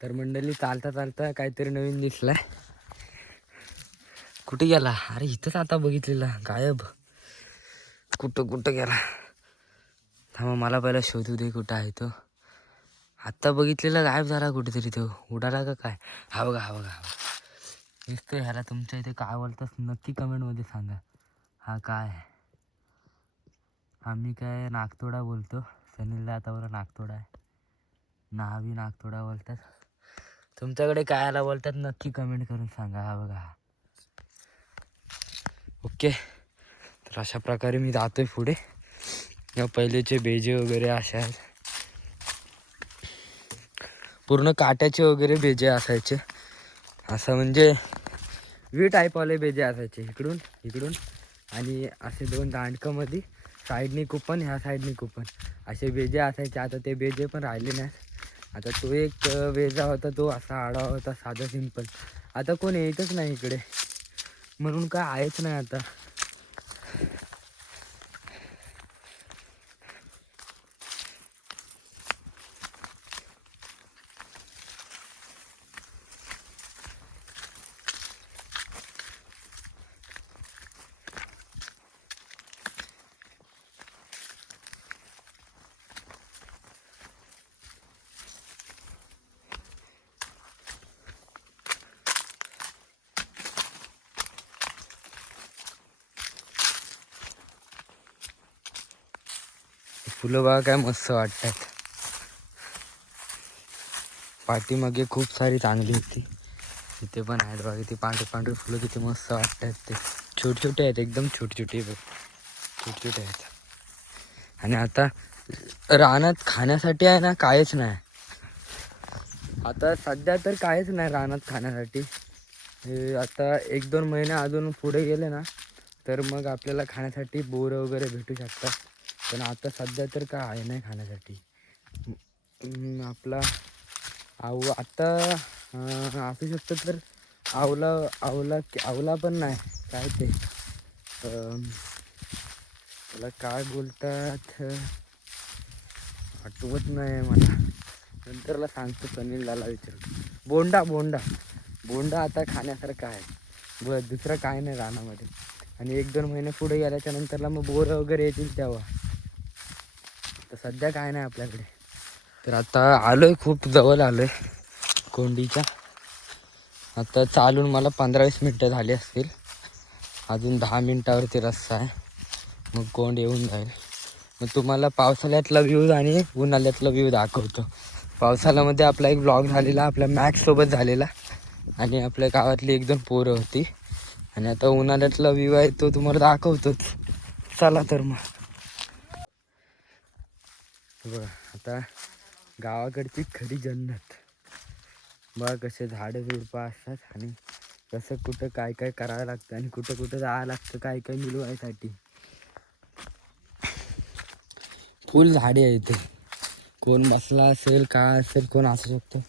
तर मंडळी चालता चालता काहीतरी नवीन दिसलाय. कुठे गेला? अरे इथंच आता बघितलेला, गायब. कुठं कुठं गेला? थांबा मला पहिला शोधू दे कुठं आहे तो. आत्ता बघितलेला गायब झाला कुठेतरी. तो उडाला का काय? हा बघा हा बघा हा बघा. दिसतोय. ह्याला तुमच्या इथे काय बोलतात नक्की कमेंटमध्ये सांगा. हा काय? आम्ही काय नागतोडा बोलतो. सनीलला आता बरं नागतोडा आहे. नावी नागतोडा बोलतात. तुमच्याकडे काय याला बोलतात नक्की कमेंट करून सांगा. हा बघा. ओके. तर अशा प्रकारे मी जातोय पुढे. या पहिलेचे बेजे वगैरे असे आहेत. पूर्ण काट्याचे वगैरे बेजे असायचे. असं म्हणजे व्ही टाईपवाले बेजे असायचे. इकडून इकडून आणि असे दोन दांडकामध्ये साईडनी कुपन, ह्या साईडनी कुपन असे बेजे असायचे. आता ते बेजे पण राहिले नाही. आता तो एक बेजा होता, तो असा आडा होता, साधा सिंपल. आता कोण येतच नाही इकडे, म्हणून काय आहेच नाही आता. फुलं बघा काय मस्त वाटतात. पाठीमागे खूप सारी चांगली होती. इथे पण आहेत बघा. इथे पांढरे पांढरे फुलं किती मस्त वाटतात. ते छोटे छोटे आहेत, एकदम छोटे छोटे बघ, छोटे छोटे आहेत. आणि आता रानात खाण्यासाठी आहे ना काहीच नाही. आता सध्या तर काहीच नाही रानात खाण्यासाठी. आता 1-2 महिने अजून पुढे गेले ना तर मग आपल्याला खाण्यासाठी बोरं वगैरे भेटू शकतात. पण आता सध्या तर काय आहे नाही खाण्यासाठी. आपला आता असू शकतं तर आवला आवला आवला पण नाही. काय ते त्याला काय बोलतात आठवत नाही मला. नंतरला सांगतो, सनीलला विचारतो. बोंडा बोंडा बोंडा आता खाण्यासारखं आहे. दुसरं काय नाही रानामध्ये. आणि 1-2 महिने पुढे गेल्याच्या नंतरला मग बोरं वगैरे येतील तेव्हा. तर सध्या काय नाही आपल्याकडे. तर आता आलोय, खूप जवळ आलोय कोंडीच्या. आता चालून मला 15-20 मिनटं झाली असतील. अजून 10 मिनटावरती रस्ता आहे, मग कोंड येऊन जाईल. मग तुम्हाला पावसाळ्यातला व्ह्यूज आणि उन्हाळ्यातला व्ह्यू दाखवतो. पावसाळ्यामध्ये आपला एक ब्लॉग झालेला आपल्या मॅक्ससोबत झालेला आणि आपल्या गावातली 1-2 पोरं होती. आणि आता उन्हाळ्यातला व्ह्यू आहे तो तुम्हाला दाखवतोच. चला तर मग बघा. आता गावाकडची खरी जन्नत बघा. कसे झाडं झुडपं असतात आणि कसं कुठं काय काय करावं लागतं आणि कुठं कुठं जावं लागतं काय काय मिळवायसाठी. फुल झाडे आहे इथे. कोण बसला असेल काय असेल, कोण असू शकतं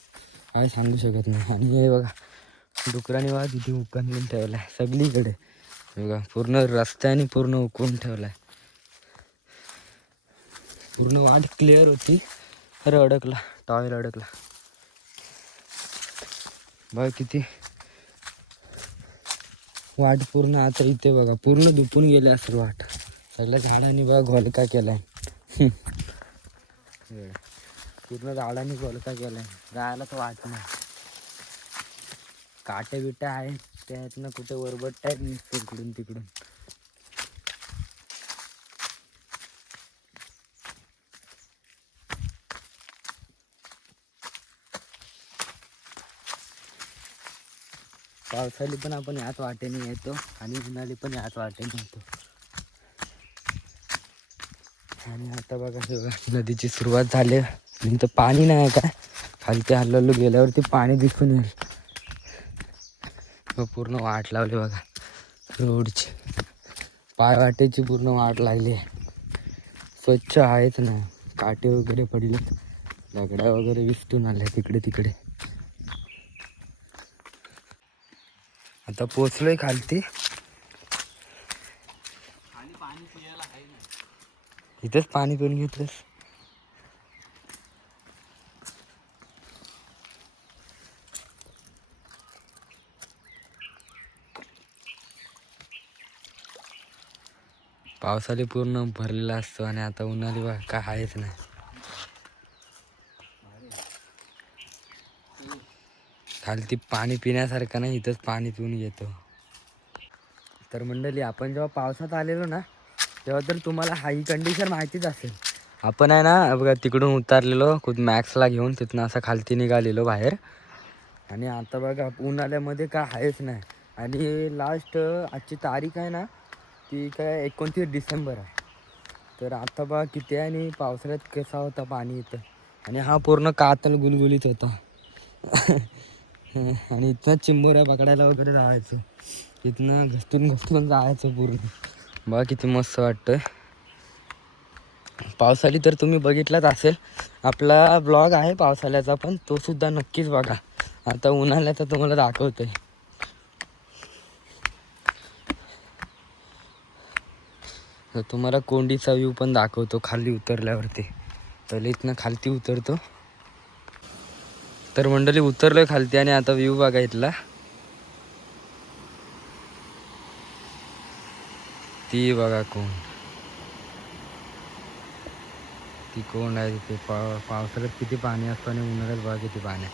काय सांगू शकत नाही. आणि हे बघा डुकराने बघा किती उकळून ठेवला आहे सगळीकडे. बघा पूर्ण रस्त्याने पूर्ण उकळून ठेवला आहे. पूर्ण वाट क्लिअर होती. अरे अडकला, टॉयल अडकला. बघा किती वाट पूर्ण. आता इथे बघा पूर्ण दुपून गेले असेल वाट. सगळ्या झाडांनी बघा घोलका केलाय. पूर्ण झाडांनी घोलका केलाय. जायला तर वाट नाही. काटे बिटे आहेत त्यातनं कुठे वरबट टाईप निघतो इकडून तिकडून. पावसाळी पण आपण याच वाटेने येतो आणि उन्हाळी पण याच वाटेने येतो. आणि आता बघा नदीची सुरुवात झाली. इथं पाणी नाही आहे काय, खाली ते हल्लो गेल्यावरती पाणी दिसून येईल. पूर्ण वाट लावली बघा रोडची. पायवाटेची पूर्ण वाट लागली आहे. स्वच्छ आहेच नाही. काटे वगैरे पडले, दगडा वगैरे विस्तून आल्या तिकडे तिकडे. आता पोचलोय खालती. इथंच पाणी पिऊन घेतलंस. पावसाळी पूर्ण भरलेला असतो आणि आता उन्हाळी बघ काय आहेच नाही. खालती पाणी पिण्यासारखं नाही, इथंच पाणी पिऊन घेतो. तर मंडळी आपण जेव्हा पावसात आलेलो ना तेव्हा तर तुम्हाला ही कंडिशन माहितीच असेल. आपण आहे ना बघा तिकडून उतरलेलो खूप मॅक्सला घेऊन, तिथून असं खालती निघालेलो बाहेर. आणि आता बघा उन्हाळ्यामध्ये काय आहेच नाही. आणि लास्ट आजची तारीख आहे ना ती काय 29 डिसेंबर आहे. तर आता बघा किती आहे आणि पावसाळ्यात कसा होता पाणी इथं. आणि हा पूर्ण कातल गुलगुलीत होता. आणि इथनं चिंबोऱ्या पकडायला वगैरे जायचं, इथनं घसटून घसटून जायचं पूर्ण. बघा किती मस्त वाटतं. पावसाळी तर तुम्ही बघितलाच असेल, आपला ब्लॉग आहे पावसाळ्याचा पण तो सुद्धा नक्कीच बघा. आता उन्हाळ्याचा तुम्हाला दाखवतोय. तर तुम्हाला कोंडीचा व्ह्यू पण दाखवतो खाली उतरल्यावरती. पहिले इथनं खालती उतरतो. तर मंडळी उतरलोय खालती आणि आता व्ह्यू बघा इथला. ती बघा कोण, ती कोण आहे तिथे. पावसाळ्यात किती पाणी असतं आणि उन्हाळ्यात बघा किती पाणी आहे.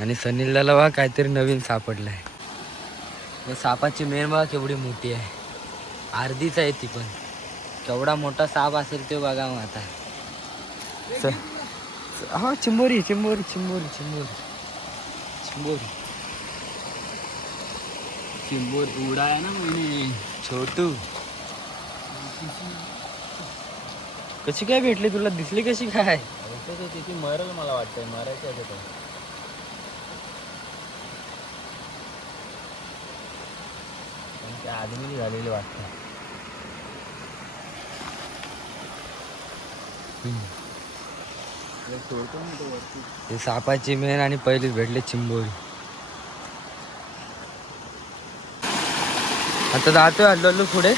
आणि सनीलला बघा काहीतरी नवीन सापडलं आहे. सापाची मेण बघा केवढी मोठी आहे, अर्धीच आहे ती पण. केवढा मोठा साप असेल ते बघा मग आता. हा चिंबोरी चिंबोरी चिंबोरी चिंबोरी चिंबोरी चिंबोरी उडा आहे ना मैंने छोटू. कशी काय भेटली तुला, दिसली कशी काय? तिथे मरल मला वाटतंय, मरायचं आहे तर. त्या आदमी झालेली वाटतं. ते सापाची मेन आणि पहिलीच भेटले चिंबोरी. आता जातोय हल्लू हल्लू पुढे.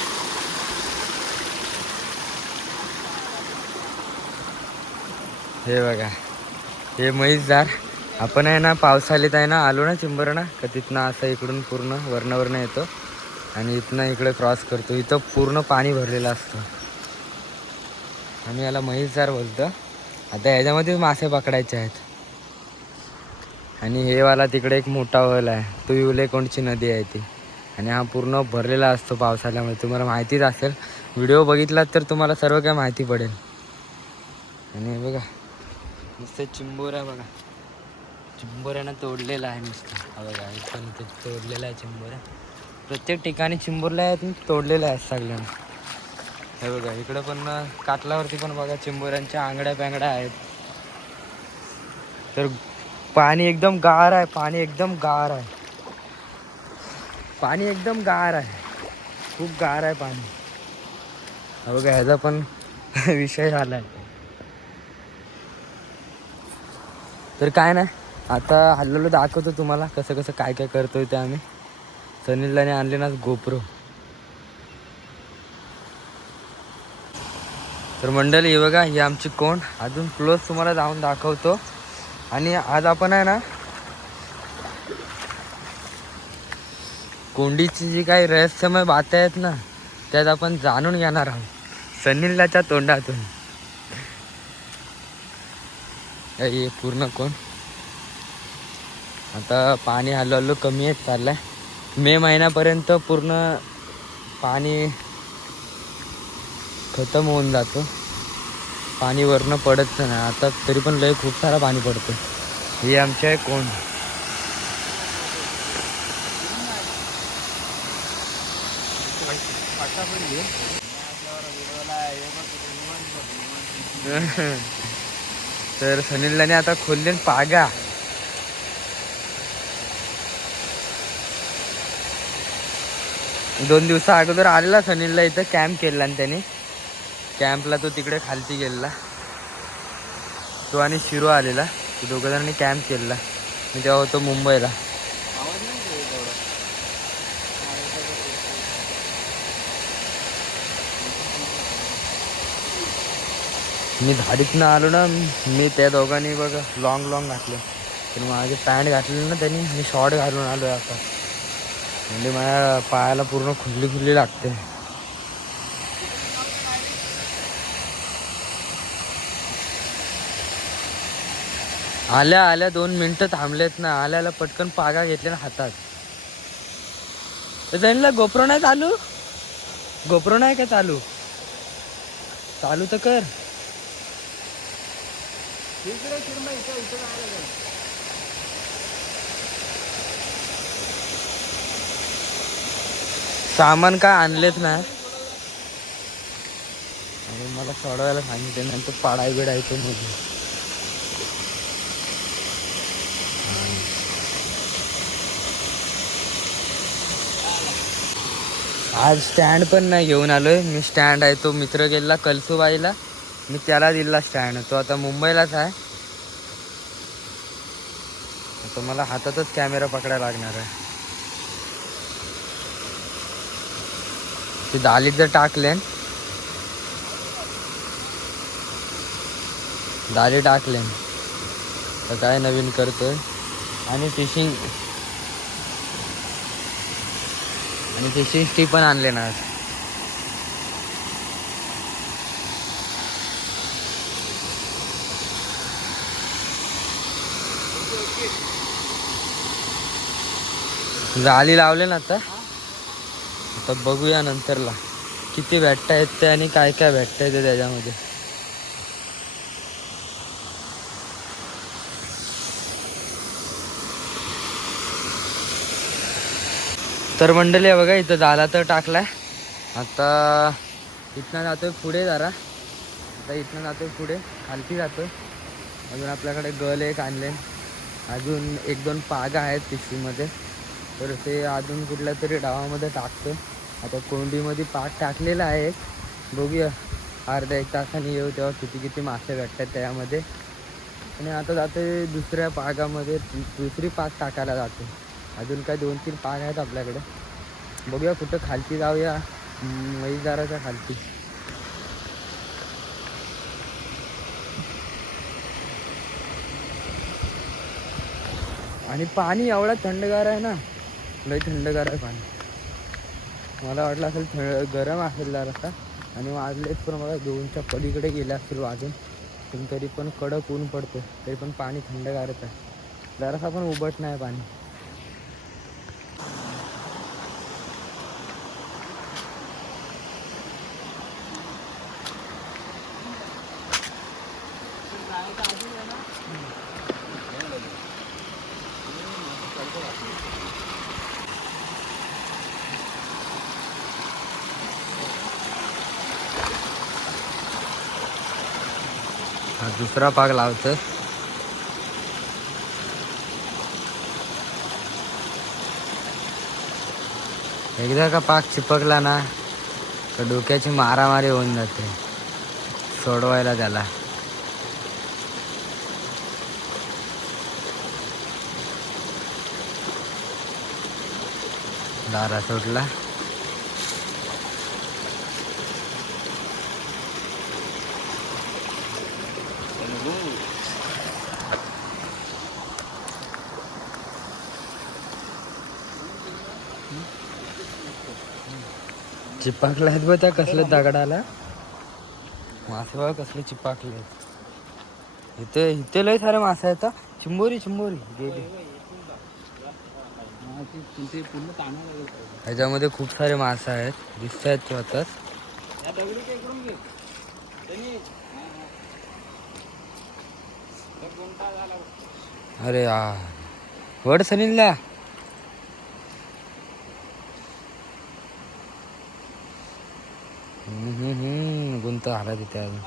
हे बघा हे म्हैसदार. आपण आहे ना पावसाळ्यात आहे ना आलो ना चिंबरणा का तिथनं असं इकडून पूर्ण वरणावरनं येतो आणि इथनं इकडे क्रॉस करतो. इथं पूर्ण पाणी भरलेलं असतं. आम्ही याला म्हैसदार बोलतो. आता ह्याच्यामध्ये मासे पकडायचे आहेत. आणि हे वाला तिकडे एक मोठा वल आहे, तो युलेकोंडची नदी आहे ती. आणि हा पूर्ण भरलेला असतो पावसाळ्यामध्ये, तुम्हाला माहितीच असेल. व्हिडिओ बघितलात तर तुम्हाला सर्व काय माहिती पडेल. आणि हे बघा नुसतं चिंबोऱ्या बघा, चिंबोऱ्यानं तोडलेला आहे नुसतं. हा बघा इथं ते तोडलेला आहे चिंबोऱ्या. प्रत्येक ठिकाणी चिंबोरल्या आहेत, तोडलेल्या आहेत सगळ्यांना. हे बघा इकडं पण कातलावरती पण बघा चिंबोऱ्यांच्या आंगड्या पॅंगड्या आहेत. तर पाणी एकदम गार आहे, पाणी एकदम गार आहे, पाणी एकदम गार आहे, खूप गार आहे पाणी. हा बघा ह्याचा पण विषय झाला आहे. तर काय नाही, आता हल्लो दाखवतो तुम्हाला कसं कसं काय काय करतोय ते आम्ही. सनीलने आणले ना गोप्रो. तर मंडळी हे बघा ही आमची कोण, अजून क्लोज तुम्हाला जाऊन दाखवतो. आणि आज आपण आहे ना कोंडीची जी काही रहस्यमय बाता आहेत ना त्यात आपण जाणून घेणार आहोत सनीलच्या तोंडातून. हे पूर्ण कोण आता पाणी हळूहळू कमी येत चाललंय. मे महिन्यापर्यंत पूर्ण पाणी खतम होऊन जातो, पाणी वरनं पडत नाही. आता तरी पण लय खूप सारा पाणी पडतं. हे आमचे आहे कोण. तर सनीलने आता खोलले पागा. दोन दिवसा अगोदर आलेला सनीलला इथं कॅम्प केला आणि त्याने कॅम्पला तो तिकडे खालती गेला. तो आणि शिरो आलेला, तो दोघं जणांनी कॅम्प केला. मी तेव्हा होतो मुंबईला. मी धाडीतनं आलो ना, मी त्या दोघांनी बघा लॉंग लॉंग घातलं, तर माझे पॅन्ट घातलेलं ना त्यांनी, मी शॉर्ट घालून आलो आहे. आता म्हणजे माझ्या पायाला पूर्ण खुल्ली खुल्ली लागते. आल्या आल्या 2 मिनिटं थांबलेत ना, आल्याला पटकन पागा घेतले ना हातात. त्यांना गोप्रो नाही चालू, गोप्रो नाही का चालू, चालू तर कर. सामान काय आणलेच ना, आणि मला सोडवायला सांगितले नंतर पाडाय बिडायचं मध्ये. आज स्टँड पण नाही घेऊन आलोय मी. स्टँड आहे तो मित्र गेला कलसुबाईला, मी त्याला दिला स्टँड. तो आता मुंबईलाच आहे. आता मला हातातच कॅमेरा पकडायला लागणार आहे. ते दालीत जर टाकले, दाली टाकले तर काय नवीन करतोय. आणि फिशिंग स्टिक पण आणले ना आज. जाळी लावले ना आता बघूया नंतरला किती भेटतायत ते आणि काय काय भेटतंय ते त्याच्यामध्ये. तर मंडळी आहे बघा, इथं झाला तर टाकलाय. आता इथनं जातोय पुढे जरा, आता इथनं जातोय पुढे, खालती जातोय. अजून आपल्याकडे गल एक आणले, अजून 1-2 पागा आहेत पिशवीमध्ये, तर ते अजून कुठल्या तरी डावामध्ये टाकतो. आता कोंडीमध्ये पाग टाकलेला आहे. बघूया अर्ध्या 1 तासाने येऊ तेव्हा किती मासे भेटतात त्यामध्ये. आणि आता जाते दुसऱ्या पागामध्ये, दुसरी पाग टाकायला जातो. अजून काय 2-3 पाग आहेत आपल्याकडे. बघूया कुठं खालती जाऊया, मैदाराच्या खालती. आणि पाणी एवढा थंडगार आहे ना, लई थंडगार आहे पाणी. मला वाटलं असेल गरम असेल जरासा. आणि वाजलेच पण बघा 2च्या पलीकडे गेले असतील वाजून, पण तरी पण कडक ऊन पडतो, तरी पण पाणी थंडगारच आहे. जरासा पण उबट नाही पाणी. हा दुसरा पाग लावतो. एकदा का पाग चिपकला ना तर डोक्याची मारामारी होऊन जाते सोडवायला त्याला. दारा सोडला. चिपकले आहेत बघ त्या कसलं दगडाला मासे, बघा कसले चिपकले. इथे लय सारे मासे आहेत. चिंबोरी गेली. ह्याच्यामध्ये खूप सारे मासे आहेत, दिसत आहेत स्वतःच. अरे यार, वड सनीलला गुंत आला तिथे अजून.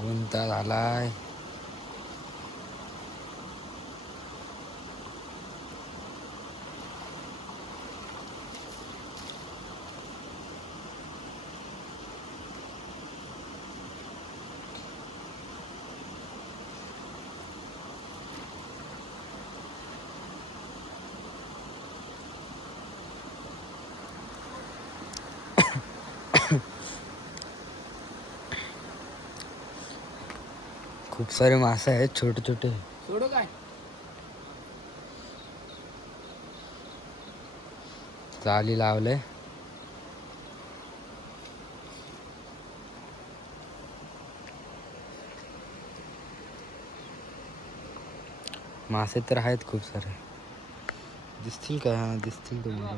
गुंता झालाय. खूप सारे मासे आहेत छोटे छोटे. जाळी लावले. मासे तर आहेत खूप सारे. दिसतील का? हा दिसतील तुम्हाला.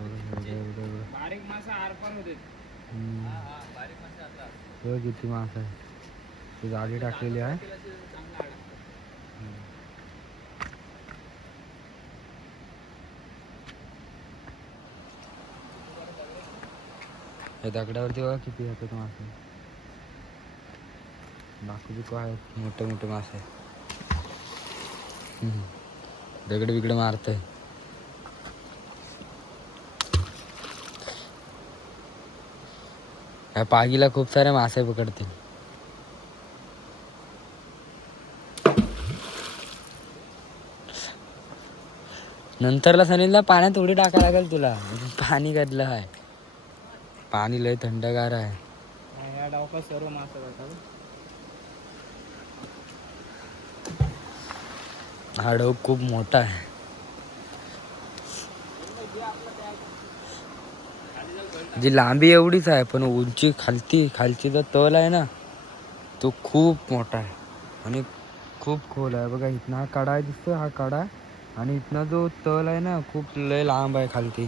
किती मास आहे. ती जाळी टाकलेली आहे. या दगडावरती बघा किती येतात मासे. बाकी आहेत मोठे मोठे मासे. दगड बिगड मारतय. या पागीला खूप सारे मासे पकडतील. नंतरला सनीलला पाण्यात उडी टाकायला लागेल तुला. पाणी गदलं आहे. पाणी लय थंडगार आहे. या डावका सर्व मासे भेटतात. हा डोक खूप मोठा आहे. जी लांबी एवढीच आहे पण उंची खालची जो तल आहे ना तो खूप मोठा आहे आणि खूप खोल आहे. बघा इथनं हा कडा आहे दिसतो. हा कडा आणि इथनं जो तल आहे ना खूप लय लांब आहे खालती.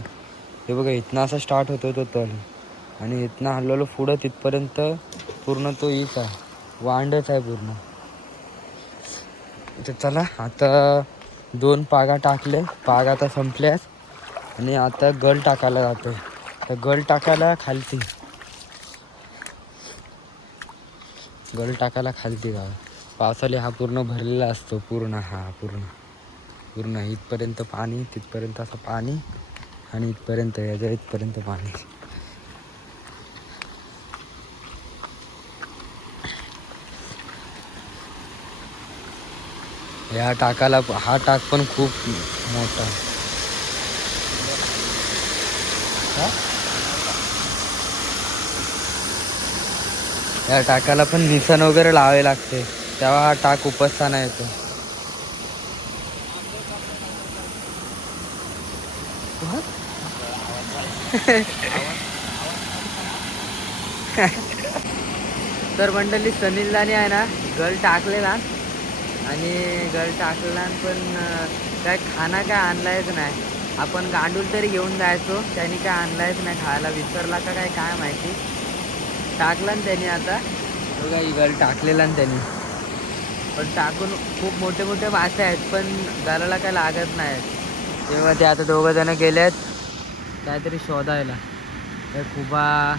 हे बघा इथनं असा स्टार्ट होतो तो तल आणि इथनं हल्लो पुढं तिथपर्यंत पूर्ण तो हीच आहे. वांडच आहे पूर्ण. तर चला आता 2 पागा टाकले. पाग आता संपल्यास आणि आता गल टाकायला जातोय. तर गल टाकायला खालती जावं. पावसाळी हा पूर्ण भरलेला असतो. पूर्ण इथपर्यंत पाणी, तिथपर्यंत असं पाणी आणि इथपर्यंत पाणी. हा टाक पण खूप मोठा. या टाकाला पण निसन वगैरे लावावे लागते तेव्हा हा टाक उपसताना येतो. तर मंडळी सनीलदाने आहे ना गल टाकलेला आणि पण काय खाना काय आणलायच नाही. आपण गांडूल तरी घेऊन जायचो त्यांनी काय आणलायच नाही खायला. विसरला का काय माहिती. टाकला ना त्यांनी. आता बघा गल टाकलेला ना त्यांनी पण टाकून खूप मोठे मोठे मासे आहेत पण गलाला काय लागत नाहीत. तेव्हा ते आता 2 जण गेलेत काहीतरी शोधायला. खुबा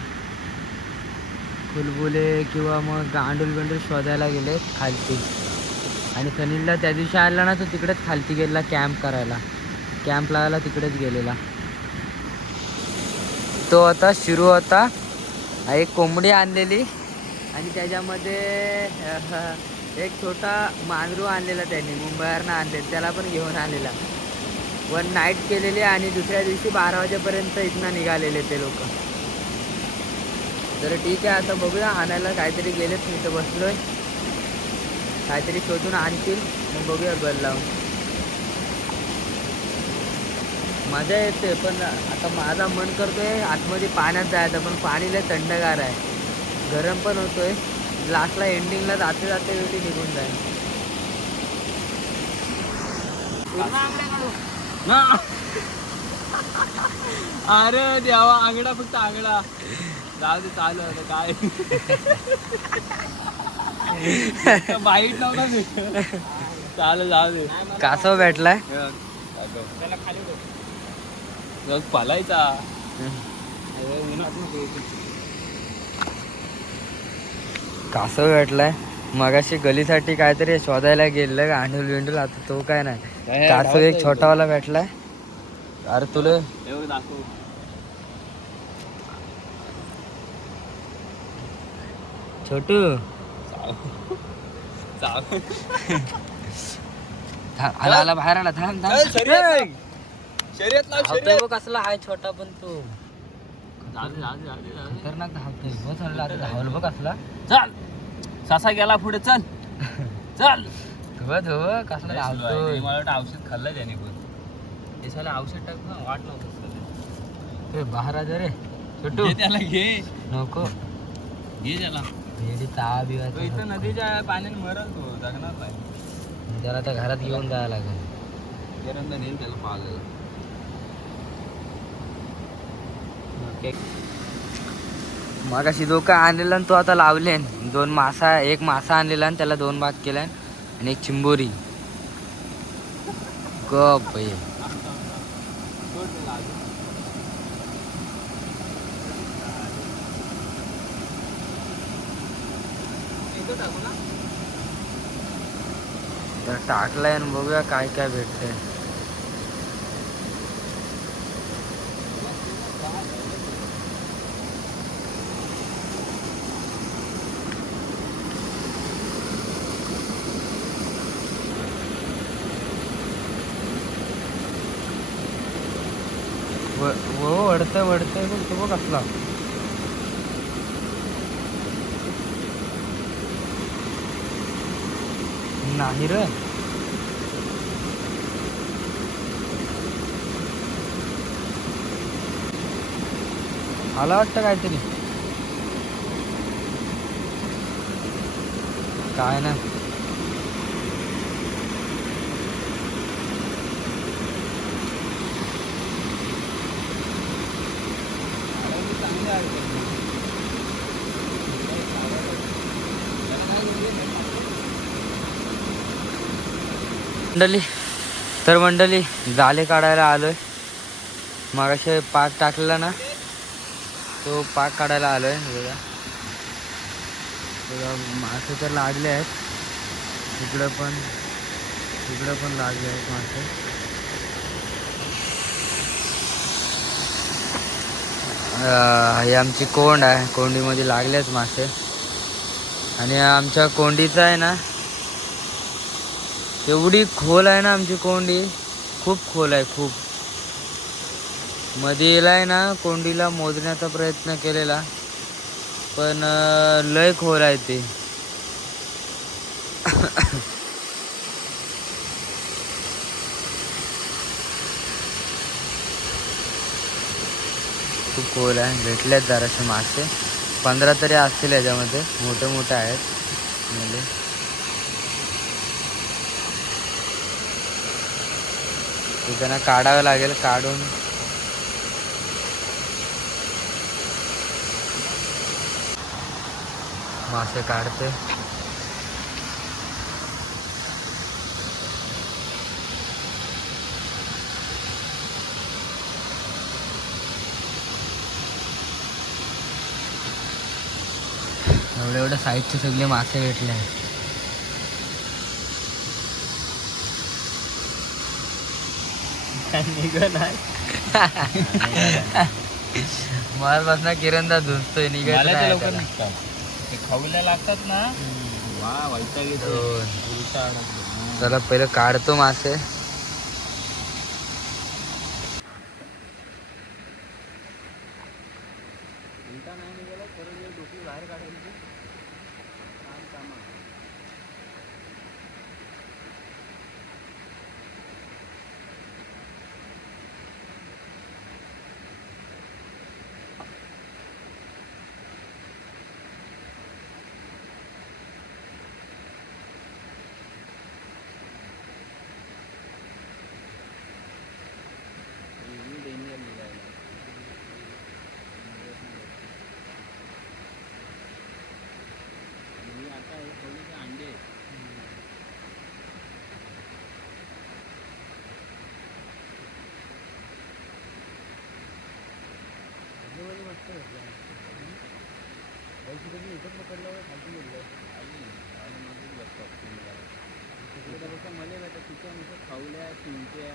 खुलबुले किंवा मग गांडूल शोधायला गेले खालती. आणि सनीलला त्या दिवशी आला ना तो तिकडेच खालती गेला कॅम्प लावायला तिकडेच गेलेला. तो आता शिरू होता. एक कोंबडी आणलेली आणि त्याच्यामध्ये एक छोटा मांजरू आणलेला त्यांनी मुंबईवरनं आणलेला. त्याला पण घेऊन आलेला. 1 नाईट केलेली आणि दुसऱ्या दिवशी 12 वाजेपर्यंत इथनं निघालेले ते लोक. तर ठीक आहे आता बघूया आणायला काहीतरी गेलेत. मी तर बसलोय. काहीतरी शोधून आणतील मग बघूया गल लावून. मजा येते पण आता माझा मन करतोय आतमध्ये पाण्यात जायचं पण पाणी लय थंडगार आहे. गरम पण होतोय. लास्टला एंडिंगला जाते वेळी निघून जाईल. अरे देवा आंगडा फक्त आंगडा. जाऊ दे चालू होतं काय. वाईट नव्हता. चालू जाऊ दे. कासव भेटलाय. त्याला खाली पालायचा. कासव भेटलाय. मगाशी गलीसाठी काहीतरी शोधायला गेलं गांडूल. आता तो काय नाही. कासव एक छोटावाला भेटलाय. अरे तुला एवढं दाखव. छोटू आला बाहेर आला. थांब शर्यत धावतोय बघ कसला हाय छोटा पण तो खतरनाक खतरनाक धावतोय. बस हल्ला आता धावल बघ कसला. चल ससा गेला पुढे. चल कसला धावतोय. मला वाटतं औषध खाल्लं त्याने पण. ते साला औषध टाक ना वाट नव्हतं. ए बाहेर आजा रे छोटू. घे त्याला घे नको घे त्याला भेडी तावा तो बिवायचा इथं नदीच्या पाण्याने मरल तो जगणार नाही त्याला त्या घरात घेऊन जायला लागेल. त्यानंतर नेईल त्याला पाहायला मगाशी धोका आणलेला आणि तो आता लावले. दोन मासा एक मासा आणलेला आणि त्याला 2 भाग केलाय आणि एक चिंबोरी. गप ये तर टाकलाय आणि बघूया काय काय भेटतंय. वडतंय वडतंय बघ तो बघ असला. नाही रे आला वाटतं काहीतरी. काय ना मंडळी जाले काढायला आलोय. मगाशी पाक टाकलेला ना तो पाक काढायला आलोय. बघा मासे तर लागले आहेत. इकडं पण लागले आहेत मासे. ही आमची कोंड आहे. कोंडीमध्ये लागले आहेत मासे. आणि आमच्या कोंडीचं आहे ना एवढी खोल आहे ना आमची कोंडी. खूप खोल आहे खूप. मध्ये आहे ना कोंडीला मोजण्याचा प्रयत्न केलेला पण लय खोल आहे ते. खूप खोल आहे. भेटलेत जराशे मासे 15 तरी असतील याच्यामध्ये. मोठे मोठे आहेत म्हणजे. ते त्यांना काढावं लागेल. काढून मासे काढते. एवढे साईडचे सगळे मासे भेटले आहेत. मला बसना किरणदा धुसतोय लवकर निघतात ते खाऊला लागतात ना. वा वैताग येतो. चला पहिलं काढतो मासे. खाऊल्या चिंट्या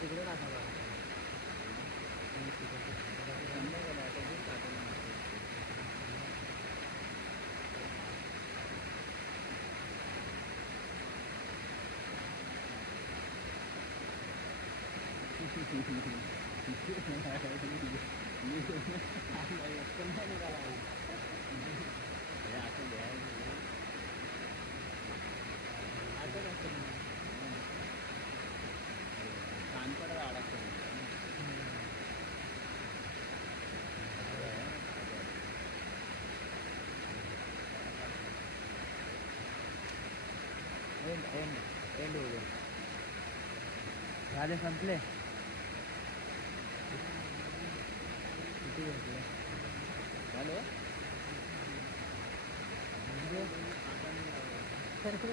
तिकडे टाका. झाले संपले.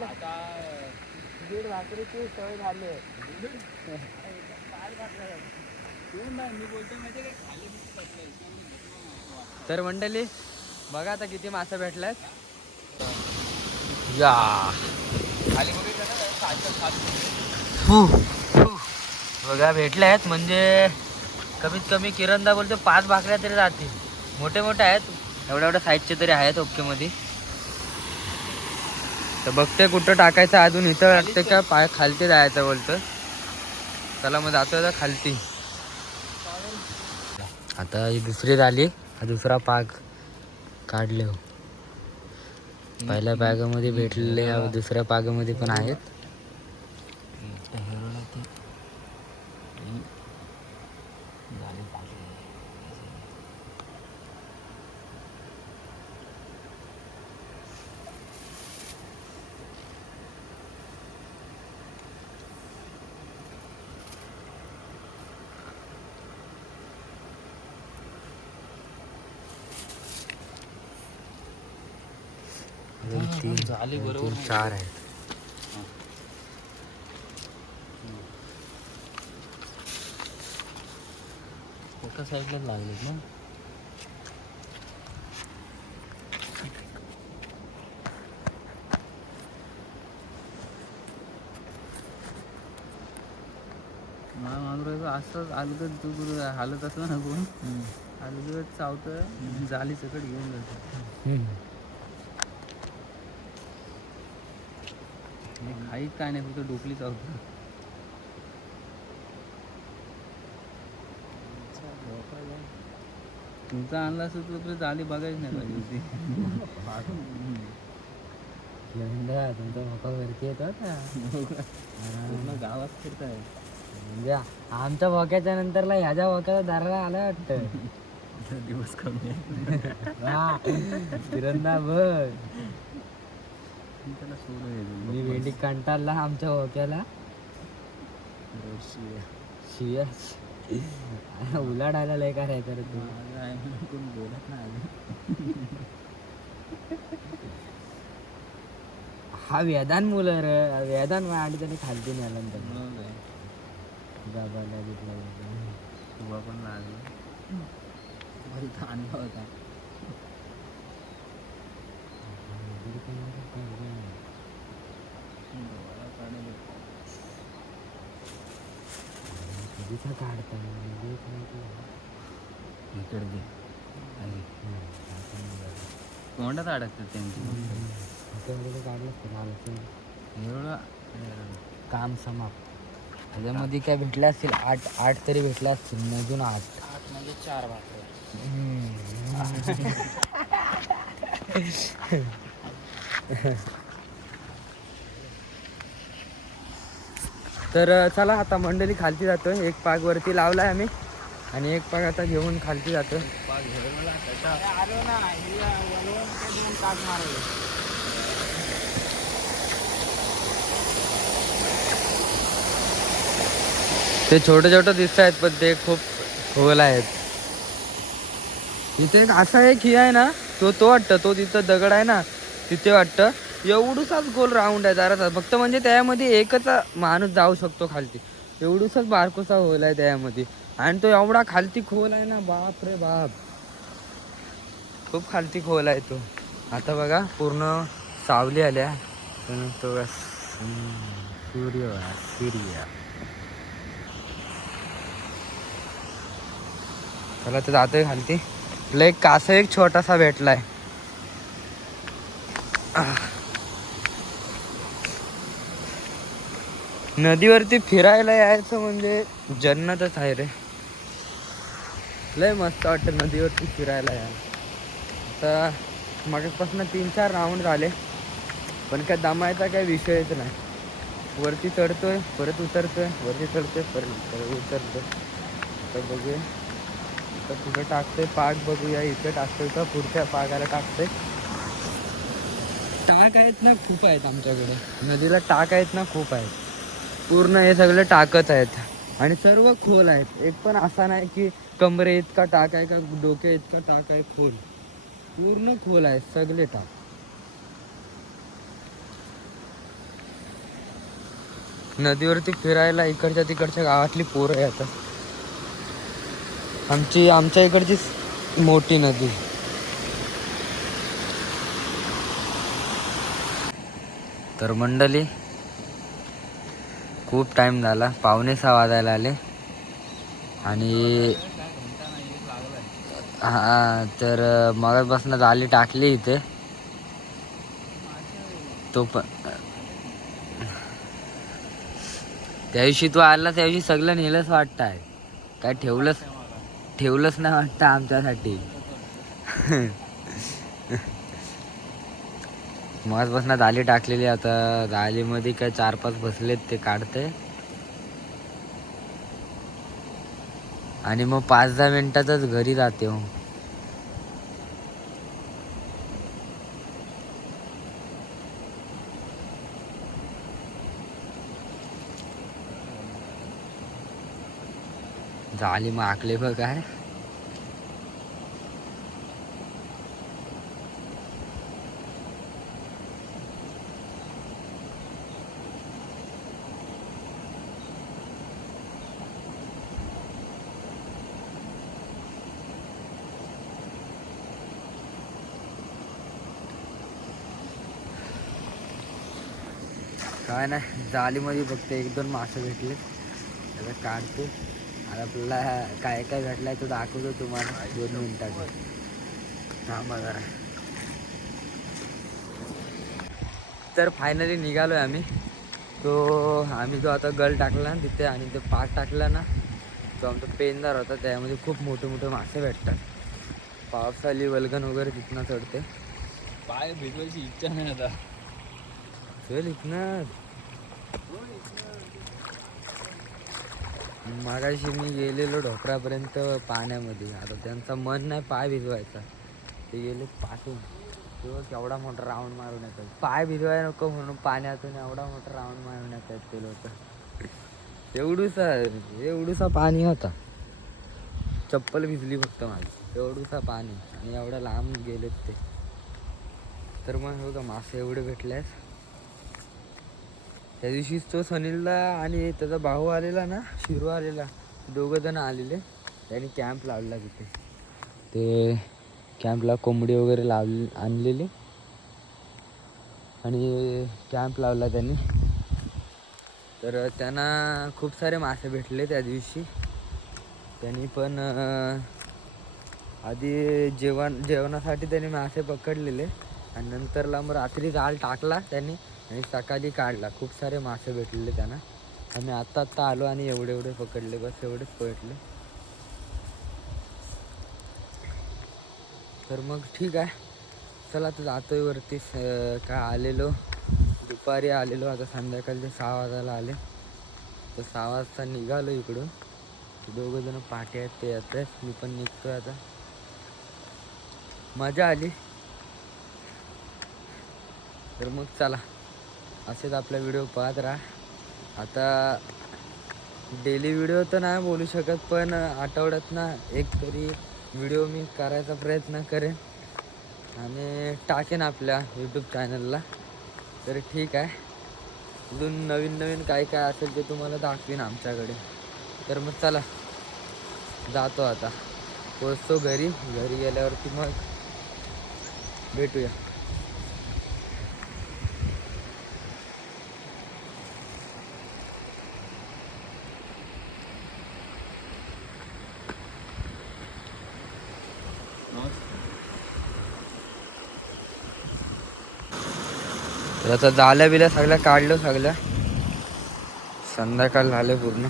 आता दीड भाकरीची सवय झाली आहे. मी बोलतो माहिती काय खाली तर मंडळी बघा आता किती मासे भेटल्यात. या खाली बघितलं ना 7 बघा भेटले आहेत. म्हणजे कमीत कमी किरणदा बोलतो 5 भाकऱ्या तरी राहतील. मोठे मोठे आहेत, एवढ्या एवढ्या साईजचे तरी आहेत ओके मध्ये. तर बघते कुठं टाकायचं अजून. इथं वाटते का पाय खालती जायचं बोलतं. चला मग जातोय आता खालती. आता ही दुसरी झाली, हा दुसरा पाग काढले. पहिल्या पागामध्ये भेटलेले दुसऱ्या पागामध्ये पण आहेत. झाली बरोबर 4 आहेत. एका साईडला लागले ना. असंच अलगद तू हालत असं ना कोण अलगद चावतं जाली सकट घेऊन जातं. खाईत काय नाही, फक्त डोकली चावतं. तुमचा आणला असं तर जाली बघायच नाही पाहिजे होती. तुमचा मोका वरती येतो का पूर्ण गावात फिरताय. म्हणजे आमच्या भोक्याच्या नंतरला ह्याच्या भोक्याला दाराला आला वाटतं. दिवस कमी किरणदा बघ त्याला सोडून मी भेंडी कंटाळला आमच्या भोक्याला. शिया उलाढायला लय करायचं रे तू. कोण बोलत नाही. हा वेदान मुलं रे, वेदान आणि त्याने खालती न्यायला तुला पण लागला आणला होता. काढता इकडे तोंडात अडकतात त्यांची. एवढं काम समाप्त. त्याच्यामध्ये काय भेटले असतील 8 तरी भेटले असतील. मोजून 8 म्हणजे 4 भाकऱ्या. तर चला आता मंडळी खालती जातोय. एक पाग वरती लावलाय आम्ही आणि एक पाग आता घेऊन खालती जातोय. ते छोटे छोटे दिसत आहेत पण ते खूप खोल आहेत. इथे एक असा एक ही आहे ना, तो वाटतं तो तिथं दगड आहे ना तिथे वाटतं एवढूसाच गोल राऊंड आहे जरा फक्त. म्हणजे त्यामध्ये एकच माणूस जाऊ शकतो खालती. एवढूसाच बारकोसा होल आहे त्यामध्ये. आणि तो एवढा खालती खोल आहे ना, बाप रे बाप, खूप खालती खोल आहे तो. आता बघा पूर्ण सावली आल्या तो सूर्य. त्याला तर जातोय खालती. लय कासं एक छोटासा भेटलाय. नदीवरती फिरायला यायचं म्हणजे जन्नतच आहे रे. लय मस्त वाटतं नदीवरती फिरायला यायला. आता मागेपासून 3-4 राऊंड झाले पण काय दमायचा काय विषयच नाही. वरती चढतोय परत उतरतोय, वरती चढतोय परत उतरतोय. तर बघूया तर पुढे टाकतोय पाग. बघूया इथे टाकतोय का पुढच्या पागाला टाकतोय. टाक आहेत ना खूप आहेत आमच्याकडे. नदीला टाक आहेत ना खूप आहेत. पूर्ण हे सगळे टाकच आहेत. आणि सर्व खोल आहेत. एक पण असा नाही की कमरे इतका टाक आहे का डोके इतका टाक आहे. खोल, पूर्ण खोल आहे सगळे टाक. नदीवरती फिरायला इकडच्या तिकडच्या गावातली पोरं येतात. आमच्या इकडची मोठी नदी. तर मंडळी खूप टाइम झाला, 5:45 वाजायला आले. आणि हा तर मगापासून जाळी टाकली इथे. तो पण त्या दिवशी तू आला त्या दिवशी सगळं नेलंच वाटतं आहे. काय ठेवलंच नाही वाटतं आमच्यासाठी. मगाचपासून जाळी टाकलेली. आता जाळीमध्ये काय 4-5 बसलेत ते काढते. आणि मग 5-10 मिनिटातच घरी जाते. हो झाली मग आकले बघ काय. काय नाही, जाळीमध्ये फक्त 1-2 मासे भेटले. त्याला काढतो. आता आपल्याला काय काय भेटलाय तो दाखवतो तुम्हाला 2 मिनिटात. थांबा जरा. तर फायनली निघालोय आम्ही. आम्ही जो आता गल टाकला ना तिथे आणि ते पाट टाकला ना, तो आमचा पेनदार होता. त्यामध्ये खूप मोठे मोठे मासे भेटतात. पावसाळी वल्गन वगैरे तिथनं चढते. पाय भिजवायची इच्छा नाही आता. चल इथनं. मागाशी मी गेलेलो ढोकरापर्यंत पाण्यामध्ये. आता त्यांचा मन नाही पाय भिजवायचा, ते गेले पाठून. तेव्हा केवढा मोठा राऊंड मारून येतात. पाय भिजवायला नको म्हणून पाण्यातून एवढा मोठा राऊंड मारून येतात ते लोक. एवढूसा पाणी होता, चप्पल भिजली फक्त माझी. एवढूसा पाणी आणि एवढ्या लांब गेलेत ते. तर मग हो का मासे एवढे भेटले. त्या दिवशीच तो सनीलला आणि त्याचा भाऊ आलेला ना, शिरू आलेला, 2 जण आलेले. त्यांनी कॅम्प लावला तिथे. ते कॅम्पला कोंबडी वगैरे आणलेली आणि कॅम्प लावला त्यांनी. तर त्यांना खूप सारे मासे भेटले त्या दिवशी. त्यांनी पण आधी जेवणासाठी त्यांनी मासे पकडलेले आणि नंतरला मग रात्री जाळ टाकला त्यांनी आणि सकाळी काढला. खूप सारे मासे भेटलेले त्यांना. आम्ही आत्ता आलो आणि एवढे पकडले, बस एवढेच पकडले. तर मग ठीक आहे, चला आता जातोय वरती. काय आलेलो दुपारी आलेलो, आता संध्याकाळचे 6 वाजायला आले. तर 6 वाजता निघालो इकडून. 2 जण पाठी आहेत ते येत आहेत. मी पण निघतोय आता. मजा आली. तर मग चला असेच आपला व्हिडिओ पाहत राहा. आता डेली व्हिडिओ तर नाही बोलू शकत, पण आठवड्यात ना एक तरी व्हिडिओ मी करायचा प्रयत्न करेन आणि टाकेन आपल्या यूट्यूब चॅनलला. तर ठीक आहे, अजून नवीन काय काय असेल ते तुम्हाला दाखवीन आमच्याकडे. तर मग चला जातो आता. पोचतो घरी गेल्यावरती मग भेटूया. तर आता जाल्या बिल्या सगळ्या काढलं. संध्याकाळ झाले पूर्ण.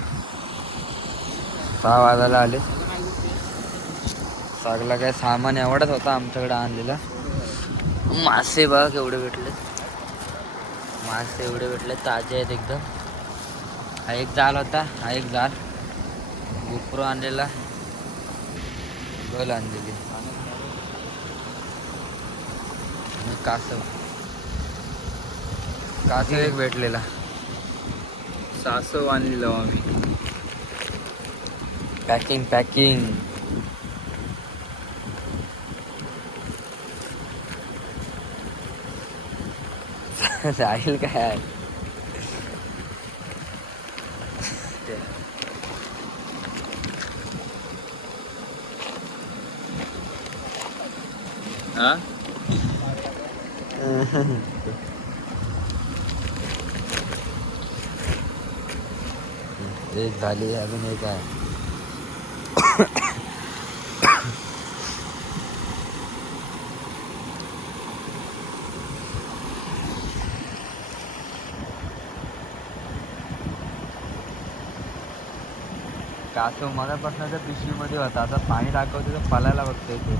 6 वाजायला आले. सगळा काय सामान एवढाच होता आमच्याकडे आणलेला. मासे बघा केवढे भेटले. मासे एवढे भेटले, ताजे आहेत एकदम. हा एक जाल होता, हा एक जाल. गोप्रो आणलेला, गल आणलेली आणि कासव एक भेटलेला. सासव आणलेलं आम्ही. Packing packing. जाईल काय. हा एक झाली अजून एक आहे. कासव मगापासून त्या पिशवीमध्ये होता, आता पाणी दाखवतो तर पलायला बघतोय तो.